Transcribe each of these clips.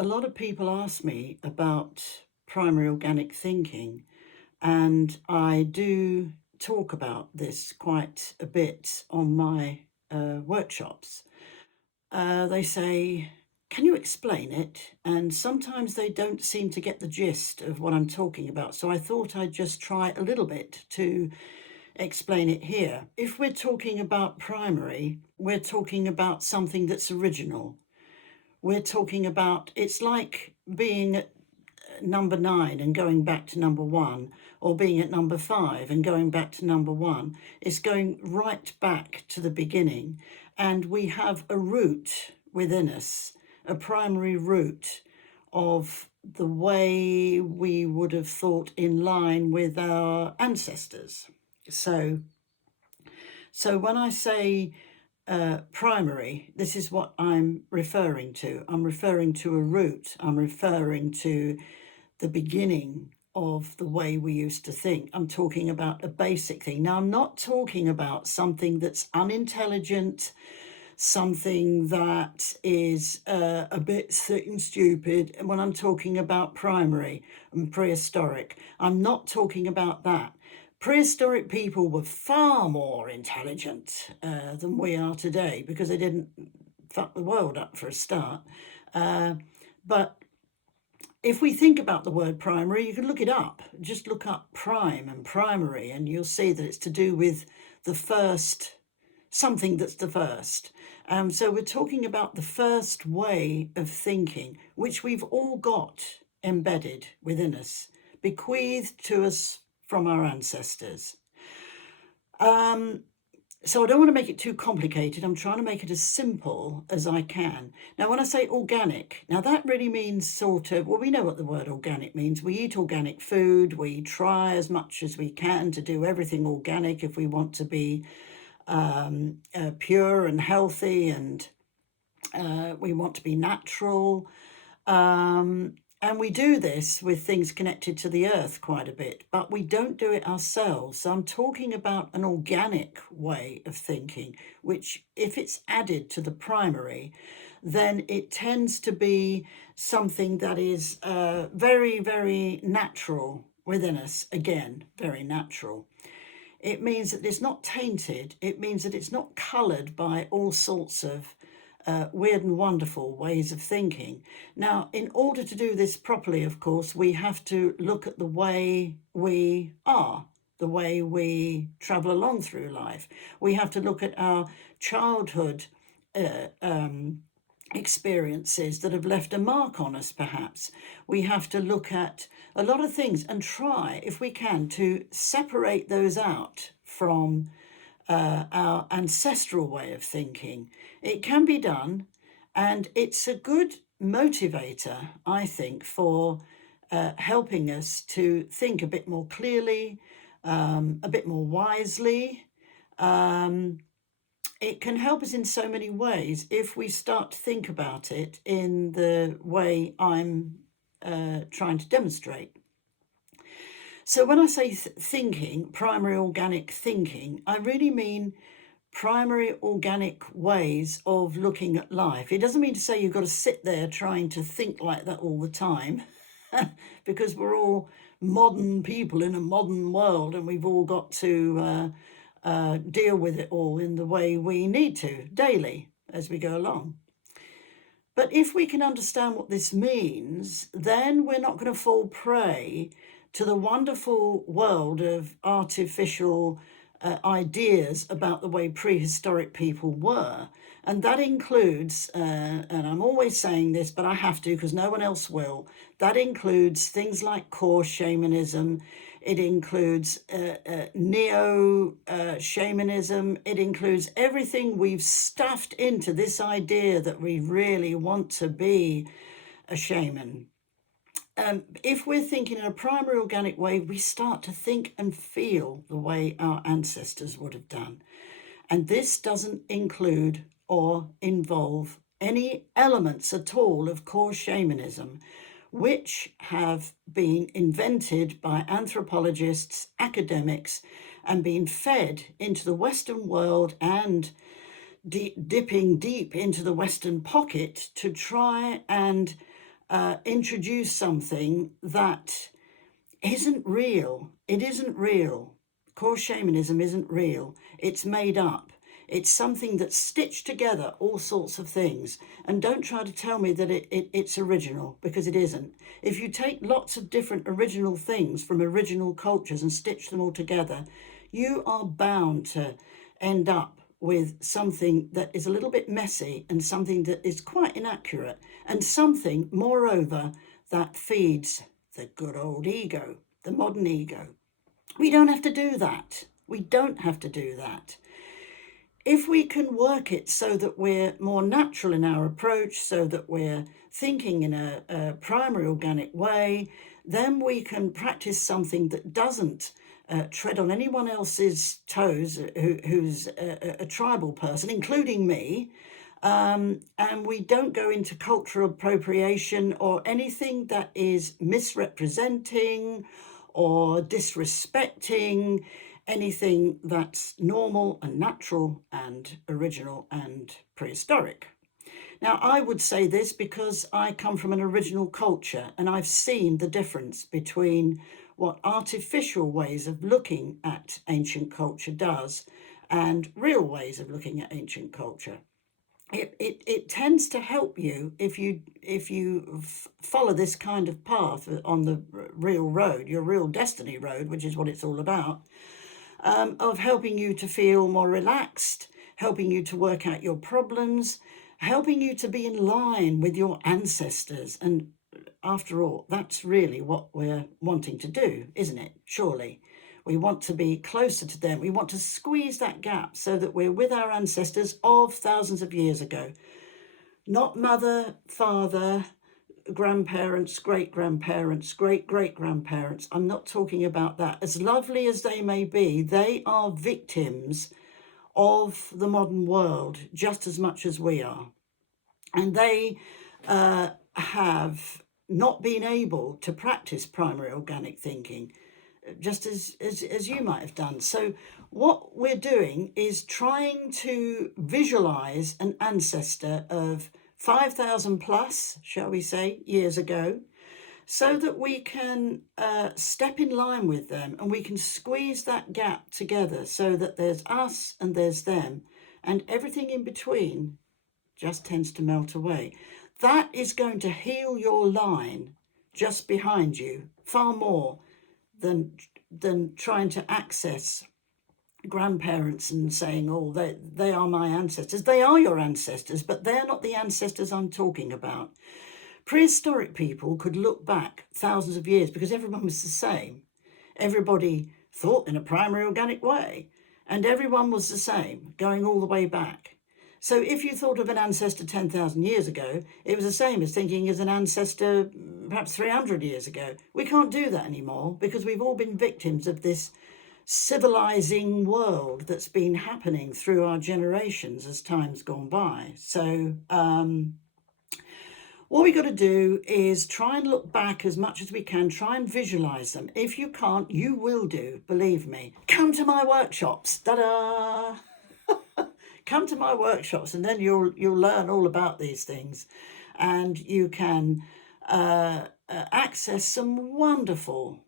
A lot of people ask me about primary organic thinking, and I do talk about this quite a bit on my workshops. They say, "Can you explain it?" And sometimes they don't seem to get the gist of what I'm talking about. So I thought I'd just try a little bit to explain it here. If we're talking about primary, we're talking about something that's original. We're talking about it's like being at number 9 and going back to number 1, or being at number 5 and going back to number 1. It's going right back to the beginning. And we have a root within us, a primary root of the way we would have thought in line with our ancestors. So, so when I say primary, this is what I'm referring to. I'm referring to a root. I'm referring to the beginning of the way we used to think. I'm talking about a basic thing. Now, I'm not talking about something that's unintelligent, something that is a bit sick and stupid. And when I'm talking about primary and prehistoric, I'm not talking about that. Prehistoric people were far more intelligent than we are today because they didn't fuck the world up for a start. But if we think about the word primary, you can look it up. Just look up prime and primary, and you'll see that it's to do with the first, something that's the first. So we're talking about the first way of thinking, which we've all got embedded within us, bequeathed to us from our ancestors. So I don't want to make it too complicated. I'm trying to make it as simple as I can. Now, when I say organic, now that really means sort of, well, we know what the word organic means. We eat organic food. We try as much as we can to do everything organic if we want to be pure and healthy, and we want to be natural. And we do this with things connected to the earth quite a bit, but we don't do it ourselves. So I'm talking about an organic way of thinking, which, if it's added to the primary, then it tends to be something that is very, very natural within us. Again, very natural. It means that it's not tainted. It means that it's not coloured by all sorts of weird and wonderful ways of thinking. Now, in order to do this properly, of course, we have to look at the way we are, the way we travel along through life. We have to look at our childhood experiences that have left a mark on us, perhaps. We have to look at a lot of things and try, if we can, to separate those out from our ancestral way of thinking. It can be done, and it's a good motivator, I think, for helping us to think a bit more clearly, a bit more wisely. It can help us in so many ways if we start to think about it in the way I'm trying to demonstrate. So when I say thinking, primary organic thinking, I really mean primary organic ways of looking at life. It doesn't mean to say you've got to sit there trying to think like that all the time, because we're all modern people in a modern world, and we've all got to deal with it all in the way we need to daily as we go along. But if we can understand what this means, then we're not going to fall prey to the wonderful world of artificial ideas about the way prehistoric people were. And that includes, and I'm always saying this, but I have to because no one else will, that includes things like core shamanism. It includes neo-shamanism. It includes everything we've stuffed into this idea that we really want to be a shaman. If we're thinking in a primary organic way, we start to think and feel the way our ancestors would have done. And this doesn't include or involve any elements at all of core shamanism, which have been invented by anthropologists, academics, and been fed into the Western world and dipping deep into the Western pocket to try and introduce something that isn't real. It isn't real. Core shamanism isn't real. It's made up. It's something that's stitched together all sorts of things. And don't try to tell me that it's original, because it isn't. If you take lots of different original things from original cultures and stitch them all together, you are bound to end up with something that is a little bit messy and something that is quite inaccurate, and something, moreover, that feeds the good old ego, the modern ego. We don't have to do that. We don't have to do that. If we can work it so that we're more natural in our approach, so that we're thinking in a primary organic way, then we can practice something that doesn't tread on anyone else's toes who's a tribal person, including me. And we don't go into cultural appropriation or anything that is misrepresenting or disrespecting anything that's normal and natural and original and prehistoric. Now, I would say this because I come from an original culture and I've seen the difference between what artificial ways of looking at ancient culture does and real ways of looking at ancient culture. It tends to help you if you follow this kind of path on the real road, your real destiny road, which is what it's all about, of helping you to feel more relaxed, helping you to work out your problems, helping you to be in line with your ancestors. And after all, that's really what we're wanting to do, isn't it? Surely. We want to be closer to them. We want to squeeze that gap so that we're with our ancestors of thousands of years ago. Not mother, father, grandparents, great-grandparents, great-great-grandparents. I'm not talking about that. As lovely as they may be, they are victims of the modern world just as much as we are. And they have not been able to practice primary organic thinking, just as you might have done. So what we're doing is trying to visualize an ancestor of 5,000 plus, shall we say, years ago, so that we can step in line with them and we can squeeze that gap together so that there's us and there's them, and everything in between just tends to melt away. That is going to heal your line just behind you far more than trying to access grandparents and saying, oh, they are my ancestors. They are your ancestors, but they're not the ancestors I'm talking about. Prehistoric people could look back thousands of years because everyone was the same. Everybody thought in a primary organic way, and everyone was the same, going all the way back. So if you thought of an ancestor 10,000 years ago, it was the same as thinking as an ancestor perhaps 300 years ago. We can't do that anymore because we've all been victims of this civilizing world that's been happening through our generations as time's gone by. So what we got to do is try and look back as much as we can, try and visualize them. If you can't, you will do, believe me. Come to my workshops. Ta-da! Come to my workshops and then you'll learn all about these things, and you can access some wonderful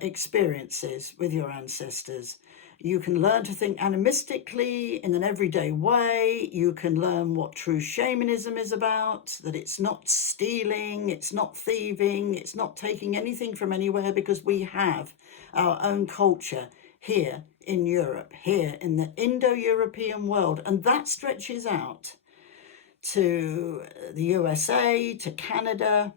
experiences with your ancestors. You can learn to think animistically in an everyday way. You can learn what true shamanism is about, that it's not stealing, it's not thieving, it's not taking anything from anywhere, because we have our own culture here in Europe, here in the Indo-European world, and that stretches out to the USA, to Canada,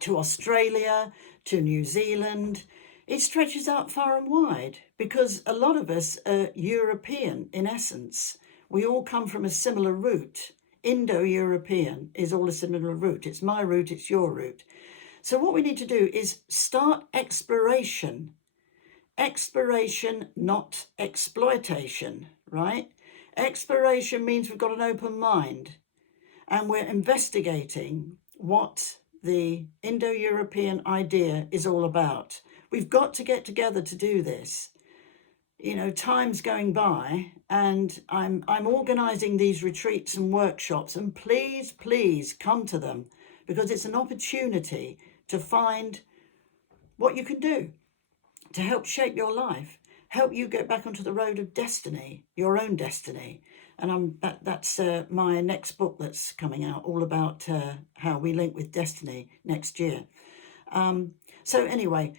to Australia, to New Zealand. It stretches out far and wide because a lot of us are European in essence. We all come from a similar root. Indo-European is all a similar root. It's my root, it's your root. So what we need to do is start exploration. Exploration, not exploitation, right? Exploration means we've got an open mind and we're investigating what the Indo-European idea is all about. We've got to get together to do this. You know, time's going by, and I'm organising these retreats and workshops, and please come to them, because it's an opportunity to find what you can do to help shape your life, help you get back onto the road of destiny, your own destiny. And that's my next book that's coming out, all about how we link with destiny next year. So anyway,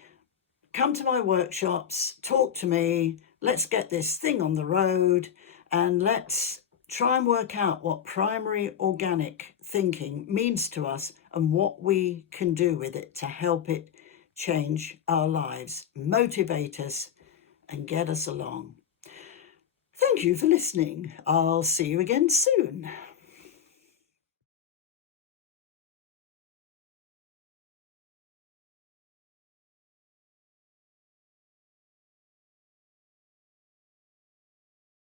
come to my workshops, talk to me, let's get this thing on the road, and let's try and work out what primary organic thinking means to us and what we can do with it to help it change our lives, motivate us, and get us along. Thank you for listening. I'll see you again soon.